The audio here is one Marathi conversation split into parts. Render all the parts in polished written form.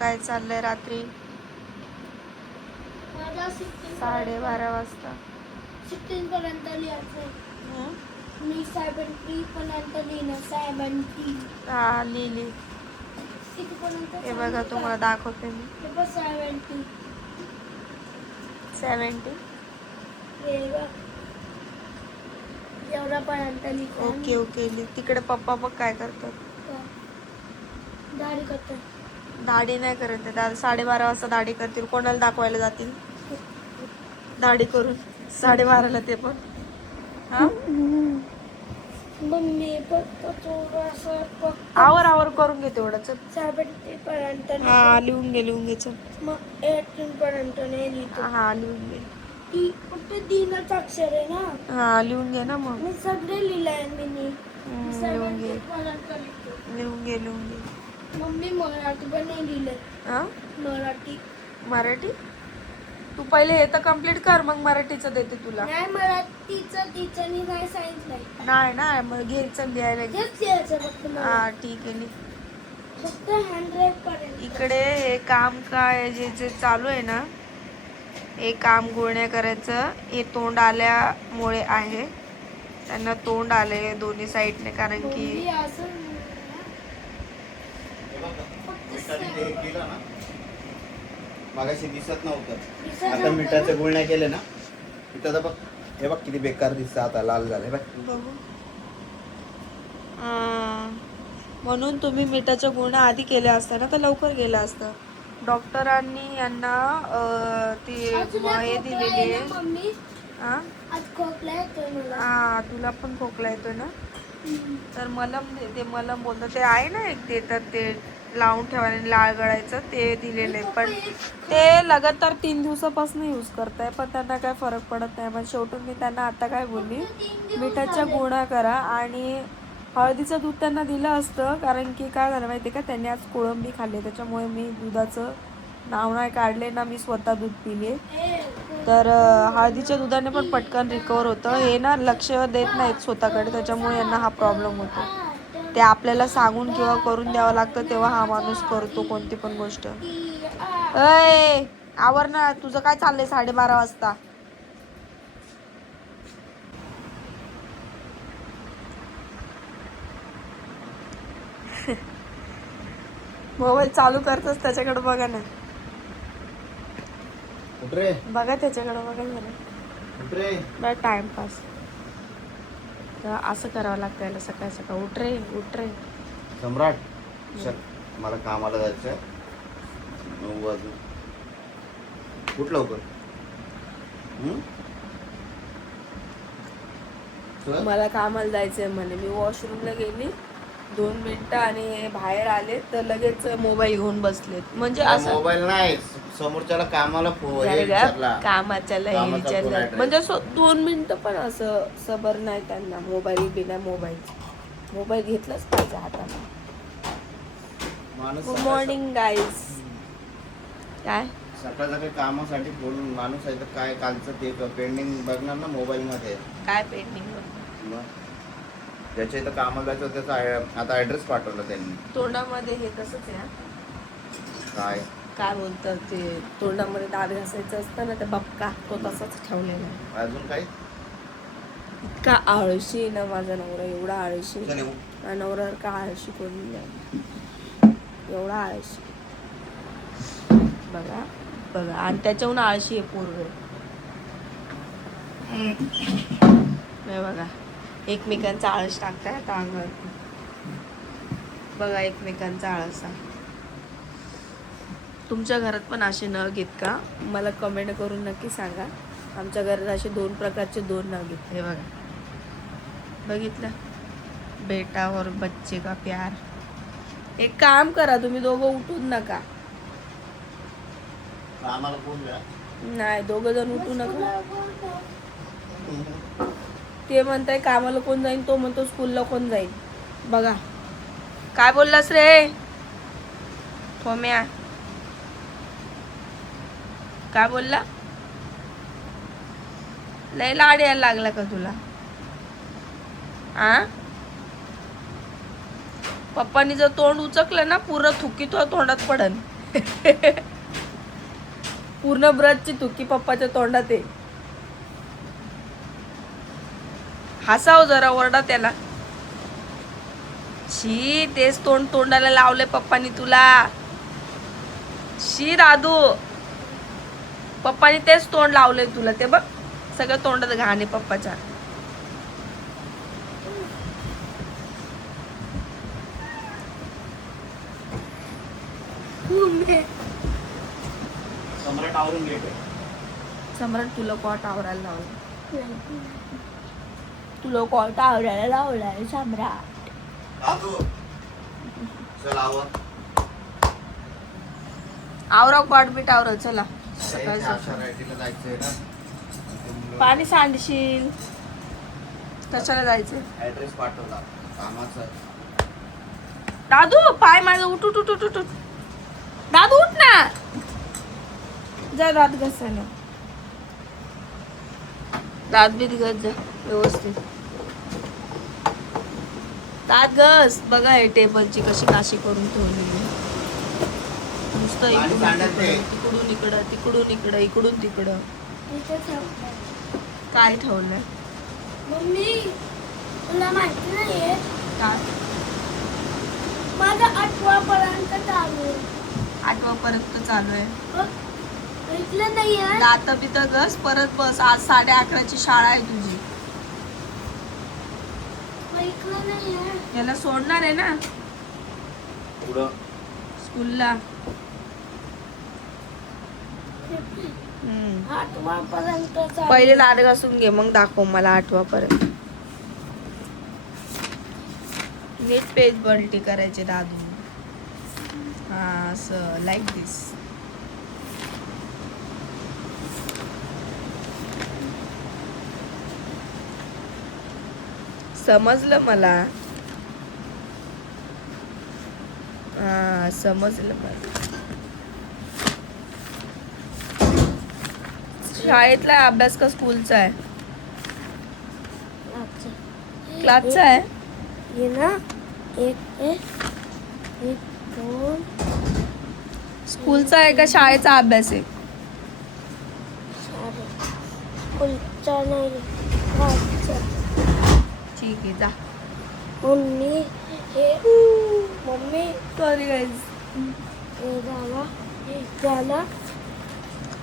काय चाललंय रात्री 12:30 वाजता. 16 पर्यंत लिहायचं. मी 70 पर्यंत लिहिणं. 70 हा लिहिली. हे बघा तुम्हाला दाखवते मी. 70 एवढा पर्यंत लिहितो. ओके ओके तिकडे पप्पा बघ काय करतात. दाढी करतात. दाढी नाही करत ते. 12:30 वाजता दाढी करतील. कोणाला दाखवायला जातील दाढी करून 12:30ला ते पण. हा मम्मी फक्त थोडंसं आवर करून घे तेवढंच. 70 पर्यंत हा लिहून घे चल. मग 18 पर्यंत नाही लिहितो. हा लिहून घे. ती फक्त 3च अक्षर आहे ना. हा लिहून घे ना मग. मी सगळे लिहिलंय मी. लिहून घे 70 पर्यंत लिहितो. लिहून घे. मम्मी मराठी पण नाही लिहिलंय. हा मराठी तू पहिले हे तर कम्प्लीट कर मग मराठीचं देते तुला. नाही मराठीचं टीचरनी नाही सांगितलंय. नाही मग घे चल लिहायला घे. हेच लिहायचं फक्त मला. हा ठीक आहे फक्त 100 पर्यंत. इकडे हे काम काय जे चालू आहे ना, हे काम गुळण्या करायचं. हे तोंड आल्यामुळे आहे. त्यांना तोंड आले दोन्ही साईडने कारण की मागाशी दिसत नव्हतं. आता मिठाच्या गुळण्या केले ना, इथं बघ. हे बघ किती बेकार दिसतं आता लाल झाले बघ. बघू. म्हणून तुम्ही मिठाच्या गुळण्या आधी केल्या असत्या ना तर लवकर गेलं असतं. डॉक्टरांनी यांना ते हे दिलेली आहे. हा तुला पण खोकला येतोय ना, तर मलम ते मलम बोलतात ते आहे ना एक देतात ते लावून ठेवायला लाळ गळायचं ते दिलेलं आहे. पण ते लगातार 3 दिवसापासून यूज करताय पण त्यांना काय फरक पडत नाही. मग शेवटून मी त्यांना आता काय बोलली, मिठाच्या गुळण्या करा आणि हळदीचं दूध त्यांना दिलं असतं. कारण की काय झालं माहिती का, त्यांनी आज कोळंबी खाल्ली त्याच्यामुळे मी दुधाचं नाव नाही काढले ना, मी स्वतः दूध पिले. तर हळदीच्या दुधाने पण पटकन रिकवर होतं. हे ना लक्ष देत नाहीत स्वतःकडे, त्याच्यामुळे यांना हा प्रॉब्लेम होतो. ते आपल्याला सांगून किंवा करून द्यावं लागतं तेव्हा हा माणूस करतो कोणती पण गोष्ट. अय आवर ना, तुझं काय चाललंय 12:30 वाजता. मोबाईल चालू करतोस त्याच्याकडे बघा ना. बघा त्याच्याकडे बघा जरा टाइमपास. असं करावं लागतं याला सकाळ सकाळ. उठ रे सम्राट, चल मला कामाला जायचं. 9 वाजून कुठ लवकर. मला कामाला जायचंय म्हणे. मी वॉशरूमला गेली 2 मिनिटं आणि बाहेर आले तर लगेच मोबाईल घेऊन बसलेत. म्हणजे असं मोबाईल नाही, समोरच्याला कामाला कामाच्याला म्हणजे 2 मिनिटं पण असं सबर नाही त्यांना. बिना मोबाईल घेतलाच पाहिजे हाताला. Good morning guys. काय सकाळ सकाळी कामासाठी बोलून माणूस आहे तर काय कालचं ते पेंडिंग बघणार ना मोबाईल मध्ये. काय पेंडिंग ज्याच्या इथं कामाला जायचं त्याचा आता ऍड्रेस पाठवला त्यांनी. तोंडामध्ये हे तसंच आहे. काय बोलतात ते तोंडामध्ये दात घासायचं असतं ना ते बपका, तो तसाच ठेवलेला आहे. अजून काय इतका आळशी ना माझा नवरा, एवढा आळशी. नवऱ्यावर का आळशी कोणी नाही, एवढा आळशी. बघा आणि त्याच्याहून आळशी आहे पूर्व. बघा एकमेकांचा आळस टाकताय आता अंगावरती. बघा एकमेकांचा आळसा. तुमच्या घरात पण असे नग आहेत का, मला कमेंट करून नक्की सांगा. आमच्या घरात असे 2 प्रकारचे 2 नग आहेत. हे बघा, बघितलं, बेटा और बच्चे का प्यार. एक काम करा तुम्ही दोघं उठून नका. नाही दोघं जण उठू नका. ते म्हणताय कामाला कोण जाईल, तो म्हणतो स्कूलला कोण जाईल. बघा काय बोललास रे थोम्या, काय बोलला. लय लाड यायला लागला का तुला. पप्पानी जर तोंड उचकलं ना पुरं थुकी तो तोंडात पडन. पूर्ण ब्रशची तुकी पप्पाच्या तोंडात आहे. हसाव जरा, ओरडा त्याला. शी, तेच तोंडाला लावले पप्पानी तुला. शी दादू, पप्पानी तेच तोंड लावले तुला. ते बघ, सगळं तोंडात घाण आहे पप्पाच्या. सम्राट आवरून घेतो. सम्राट, तुला कॉट आवरायला लावलं. तुला कॉट आवरायला लावलाय सम्राट. दादू, चल आवर. आवराव, कॉट बीट आवराव. चला सकाळी शर्यतीला जायचंय ना. पाणी सांडशील. कशाला जायचं? ऍड्रेस पाठवला कामाचा. दादू, पाय माझं उठ उठ उठ उठ उठ. दादू उठ ना. जा दात घासायला. दात बीत घस जा व्यवस्थित. दात घस. बघा हे टेबलची कशी काशी करून ठेवली. नुसतं इकडून इकडं, तिकडून इकडं, इकडून तिकडं. काय ठेवलंय? मम्मी, तुला माहिती नाहीये काय? माझा 8वा पर्यंत चालू. 8वा पर्यंत चालू आहे. ऐकलं नाहीये? दात बित घस, परत बस. आज 11:30ची शाळा आहे तुझी. ऐकलं नाहीये? याला सोडणार आहे ना पुढं स्कूलला. 8वा पर्यंत चालू. पहिले दात घासून घे, मग दाखव मला 8वा पर्यंत. नीट पेज बलटी करायचे दादू. हा, असं लाईक दिस. समजलं मला. हा, समजलं मला. शाळेतला अभ्यास का स्कूलचा आहे? क्लासचा आहे. ये ना, एक 2. स्कूलचा आहे का शाळेचा अभ्यास आहे? स्कूलचा नाही, क्लासचा. ठीक आहे, जा. Mummy, mummy, sorry guys. हे झाला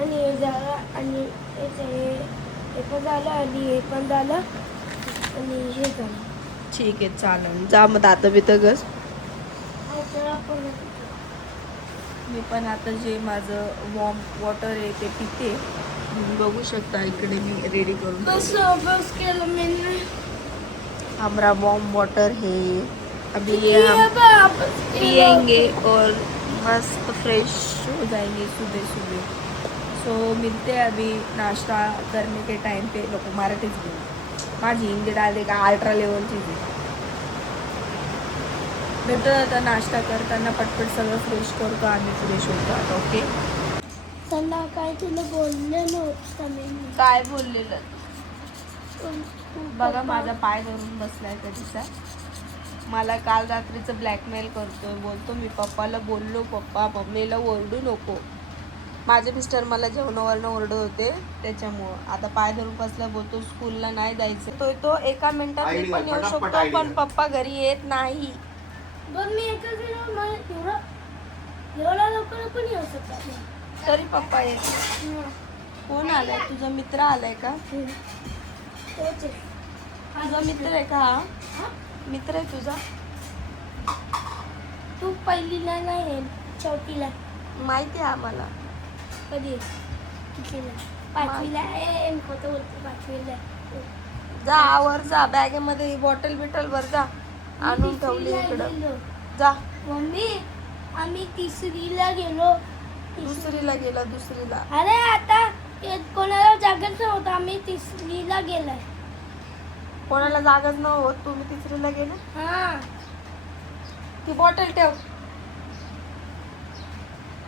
आणि हे झालं आणि हे पण झालं आणि हे पण झालं आणि हे झालं. ठीक आहे, चालेल. जा मग दात बित घस. आता पण मी पण आता जे माझं वॉर्म वॉटर आहे ते पिते. तुम्ही बघू शकता इकडे मी रेडी करून कसं अभ्यास केलं मी नाही. हमारा वार्म वाटर है. अभी ये हम पिएंगे और मस्त फ्रेश हो जाएंगे सुबह सुबह. सो मिलते हैं अभी नाश्ता करने के टाइम पे. लोक मराठीच बोल, माझी हिंदी डाले का अल्ट्रा लेवलची. भेटतो आता नाश्ता करताना. पटपट सगळं फ्रेश करतो आम्ही, फ्रेश होतो आता. ओके. संध्याकाळी तुला बोललेलं होतं मी. काय बोललेलं? बघा माझा पाय धरून बसलाय कधीचा. मला काल रात्रीचं ब्लॅकमेल करतोय. बोलतो मी पप्पाला बोललो, पप्पा मम्मीला ओरडू नको. माझे मिस्टर मला जेवणावरनं ओरडत होते त्याच्यामुळं. आता पाय धरून बसला, बोलतो स्कूलला नाही जायचं. तो एका मिनिटात मी पण येऊ शकतो, पण पप्पा घरी येत नाही. पण मी एकच एवढा लवकर पण येऊ शकत नाही. तरी पप्पा येत. कोण आलाय? तुझा मित्र आलाय का? तोच आहे. तुझा मित्र आहे का? हा मित्र आहे तुझा? तू पहिलीला नाही, चौथीला. माहिती आहे आम्हाला. कधी? कितीला? 5वीला. खोटं बोलतो, 5वीला. जा आवर, जा बॅगेमध्ये बॉटल बिटल वर जा. आणून ठेवली इकडं. जा. मम्मी, आम्ही 3रीला गेलो. दुसरीला गेला, दुसरीला. अरे आता कोणाला जागच नव्हतं, आम्ही 3रीला गेलाय. कोणाला जागाच नव्हत, तुम्ही 3रीला गेले. हा, ती बॉटल ठेव.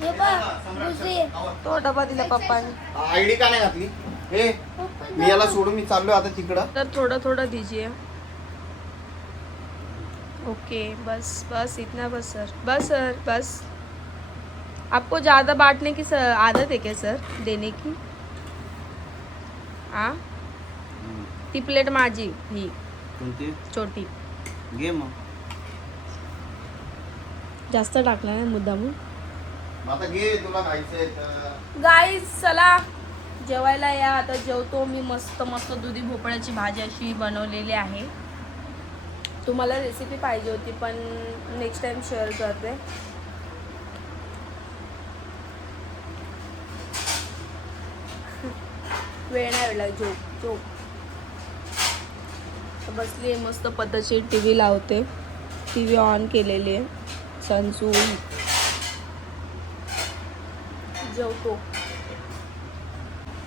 हे बघ, दुसरी. तो डबा दिला पप्पाने. आयडी का नाही घातली? हे मी याला सोडून मी चाललोय आता तिकडं. तर थोड़ा थोड़ा दीजिए. ओके, बस बस इतना. बस सर, बस सर, बस. आपको ज़्यादा बांटने की आदत है क्या सर देने की? हाँ ती प्लेट माझी ही कोणती छोटी घे मग. जास्त टाकला नाही मुद्दामून. आता घे तुला खायचंय तर. गाईस चला जेवायला या. आता जेवतो मी. मस्त मस्त दुधी भोपळ्याची भाजी अशी बनवलेली आहे. तुम्हाला रेसिपी पाहिजे होती पण नेक्स्ट टाइम शेअर करते. वेळ नाही वेळला झोप झोप. बसली आहे मस्त पद्धतशीर टी व्ही लावते. टी व्ही ऑन केलेली आहे. संसू जेवतो.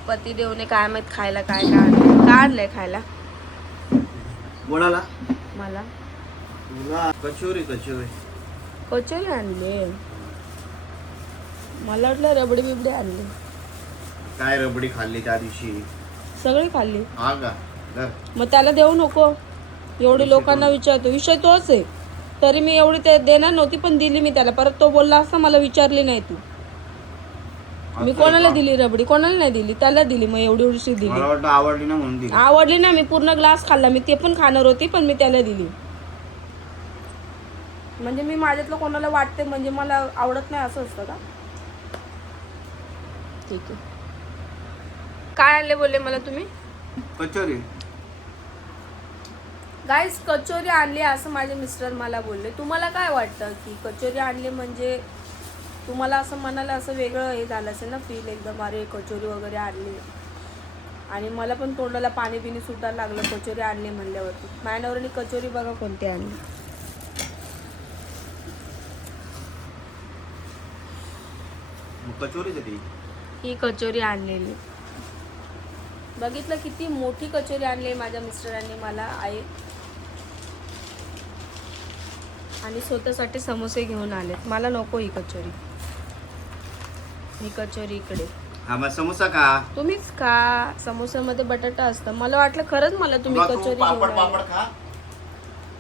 पतिदेवने काय माहित खायला काय काय आणलंय खायला कोणाला? मला. तुला कचोरी कचोरी. कचोरी आणले. मला वाटलं रबडी बिबडी आणली. काय रबडी खाल्ली त्या दिवशी? सगळी खाल्ली. हा का? धर. मग त्याला देऊ नको. एवढी लोकांना विचारतो. विषय तोच आहे. तरी मी एवढी ते देणार नव्हती पण दिली मी त्याला. परत तो बोलला असता मला विचारली नाही तू. मी कोणाला दिली रबडी? कोणाला नाही दिली. त्याला दिली. मग एवढी एवढीशी दिली. मला वाटतं आवडली ना म्हणून दिली. आवडली ना. मी पूर्ण ग्लास खाल्ला. मी ते पण खाणार होती पण मी त्याला दिली. म्हणजे मी माझ्यातलं कोणाला वाटते म्हणजे मला आवडत नाही असं असतं का? ठीक आहे. काय आणले बोलले मला तुम्ही? कचोरी. गाईस कचोरी आणली असं माझे मिस्टर मला बोलले. तुम्हाला काय वाटतं की कचोरी आणली म्हणजे तुम्हाला असं मनाला असं वेगळं हे झालं असेल ना फील एकदम अरे कचोरी वगैरे आणली. आणि मला पण तोंडाला पाणी बिणी सुटायला लागलं कचोरी आणली म्हणल्यावरती. माझ्या नवऱ्याने कचोरी बघा कोणती आणली. कचोरीच ती. ही कचोरी आणलेली. बघितलं किती मोठी कचोरी आणली माझ्या मिस्टरांनी मला आहे. आणि स्वतःसाठी समोसे घेऊन आलेत. मला नको ही कचोरी. ही कचोरी इकडे. हा मग समोसा का? तुम्हीच खा. समोस्यामध्ये बटाटा असतं. मला वाटलं खरंच मला तुम्ही कचोरी पापड घेऊन पापड आले. खा.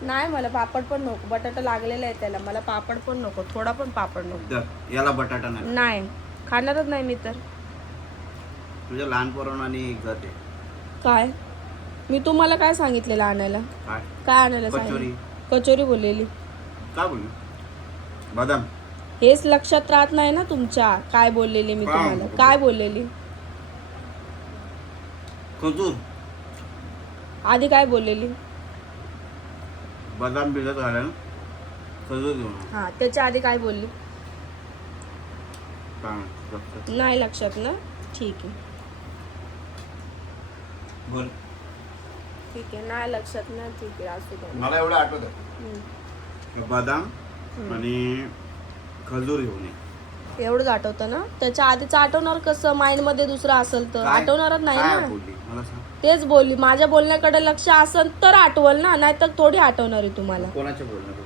नाही मला पापड पण नको. बटाटा लागलेला आहे त्याला. मला पापड पण नको. थोडा पण पापड नको. धर. याला बटाटा नाही. नाही खाणारच नाही मी तर. तुझ्या लहान पोरांना आणि गत आहे. काय मी तुम्हाला काय सांगितलेलं आणायला? काय? काय आणायला कचोरी. सांगितलं? कचोरी बोललेली. काय बोलली? बदाम. हेच लक्षात राहत नाही ना तुमच्या. काय बोललेली मी काय? तुम्हाला? काय बोललेली? खजूर. आधी काय बोललेली? बदाम भिजत घाला खजूर घेऊन. हा त्याच्या आधी काय बोलली? काय नाही लक्षात ना. ठीक आहे बोल. ठीक आहे. नाही लक्षात ना. ठीक आहे असू दे. मला एवढं आठवतं. हम्म. बदाम आणि खजूर घेऊन ये. एवढंच आठवतं ना. त्याच्या आधीच आठवणार कसं? माइंड मध्ये दुसरं असेल तर काय? आठवणारच नाही काय ना. बोलली मला सांग. तेच बोलली. माझ्या बोलण्याकडे लक्ष असेल तर आठवल ना. नाही तर थोडी आठवणार आहे तुम्हाला. कोणाच्या बोलणार?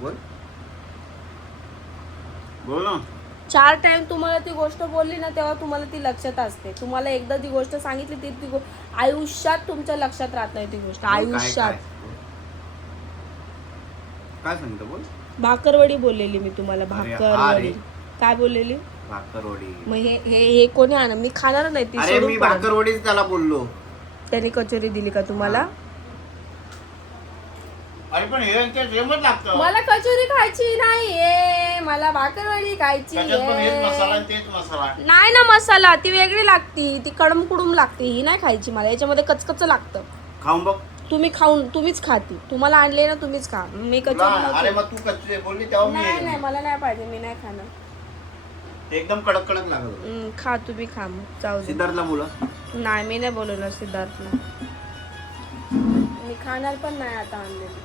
बोल बोल ना. 4 टाइम तुम्हाला ती गोष्ट बोलली ना तेव्हा तुम्हाला ती लक्षात असते. तुम्हाला एकदा ती गोष्ट सांगितली ती आयुष्यात तुमच्या लक्षात राहत नाही ती गोष्ट. काय- आयुष्यात. काय सांगितलं बोल. भाकरवडी बोललेली मी तुम्हाला. अरे, भाकरवडी. अरे. काय बोललेली? भाकरवडी. मग हे कोणी आणा? मी खाणार नाही ती. अरे सोडून मी पडेल. भाकरवडीच त्याला बोललो. त्याने कचोरी दिली का तुम्हाला? अरे पण हे सेमच लागतं. मला कचोरी खायची नाहीये. मला भाकरवडी खायची त्याच्यात पण हेच मसाला आहे. आणि तेच मसाला. नाही ना मसाला. ती वेगळी लागती. ती कडम कुडूम लागते. ही नाही खायची मला. याच्यामध्ये कचकच लागतं. खाऊन बघ. तुम्हीच खाती. तुम्हाला आणले ना तुम्हीच खा. मी कचोरी तुला- अरे नव्हती. मग तू कच्ची बोलली तेव्हा मी नाही हे नाही मला नाही पाहिजे. मी नाही खाणार. ते एकदम कडक कडक लागत होतं. खा तुम्ही खा मग. जाऊ दे. सिद्धार्थला बोला. नाही मी नाही बोलवणार सिद्धार्थला. मी खाणार पण नाही आता आणलेली.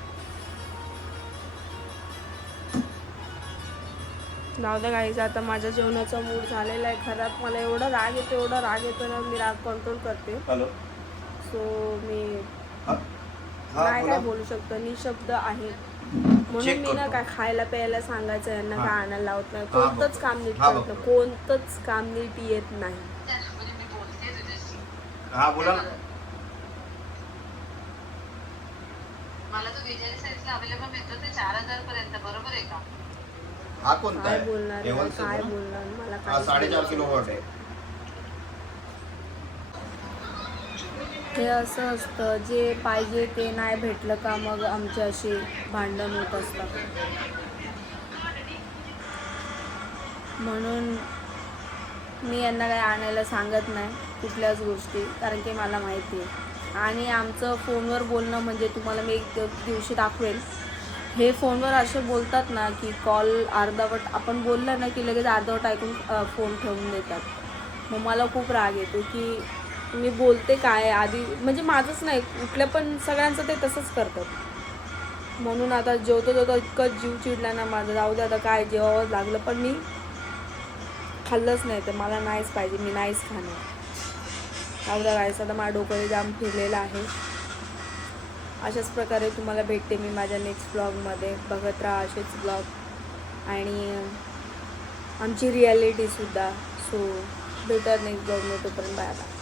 जाऊ दे गाईज. आता माझ्या जेवणाचा मूड झालेला आहे खराब. मला एवढा राग येतो ना. मी राग कंट्रोल करते. हॅलो. सो मी हा नाही बोला. काय बोलू शकतो. निशब्द आहे म्हणून Check मी ना करतो. काय खायला प्यायला सांगायचं यांना. हा. काय आणायला लावत नाही. हा, कोणतंच बघ. काम नीट हा, करत बघ. नाही. कोणतंच काम नीट येत नाही. हा बोला ना. मला तो विजय साईजला अवेलेबल मिळतो ते 4000 पर्यंत. बरोबर आहे का? हा कोणता काय आहे? बोलणार A1 काय साईज ना? बोलणार मला हा काय 4.5 किलो वॉट आहे. हे असं असतं, जे पाहिजे ते नाही भेटलं का मग आमचे असे भांडण होत असतात. म्हणून मी यांना काही आणायला सांगत नाही कुठल्याच गोष्टी, कारण की मला माहिती आहे. आणि आमचं फोनवर बोलणं म्हणजे तुम्हाला मी एक दिवशी दाखवेल. हे फोनवर असे बोलतात ना की कॉल अर्धावट आपण बोललं ना की लगेच अर्धावट ऐकून फोन ठेवून देतात. मग मला खूप राग येतो की मी बोलते काय आधी, म्हणजे माझंच नाही कुठल्या पण सगळ्यांचं ते तसंच करतात. म्हणून आता जेवतो इतकं जीव चिडला ना माझं, जाऊ दे आता काय जेवावंच लागलं, पण मी खाल्लंच नाही. तर मला नाहीच पाहिजे, मी नाहीच खाणार. जाऊ द्या गाईस, आता माझ्या डोकं जाम फिरलेलं आहे. अशाच प्रकारे तुम्हाला भेटते मी माझ्या नेक्स्ट ब्लॉगमध्ये. बघत राहा असेच ब्लॉग आणि आमची रिॲलिटीसुद्धा. सो भेटत नेक्स्ट ब्लॉगमध्ये, तोपर्यंत बाय बाय.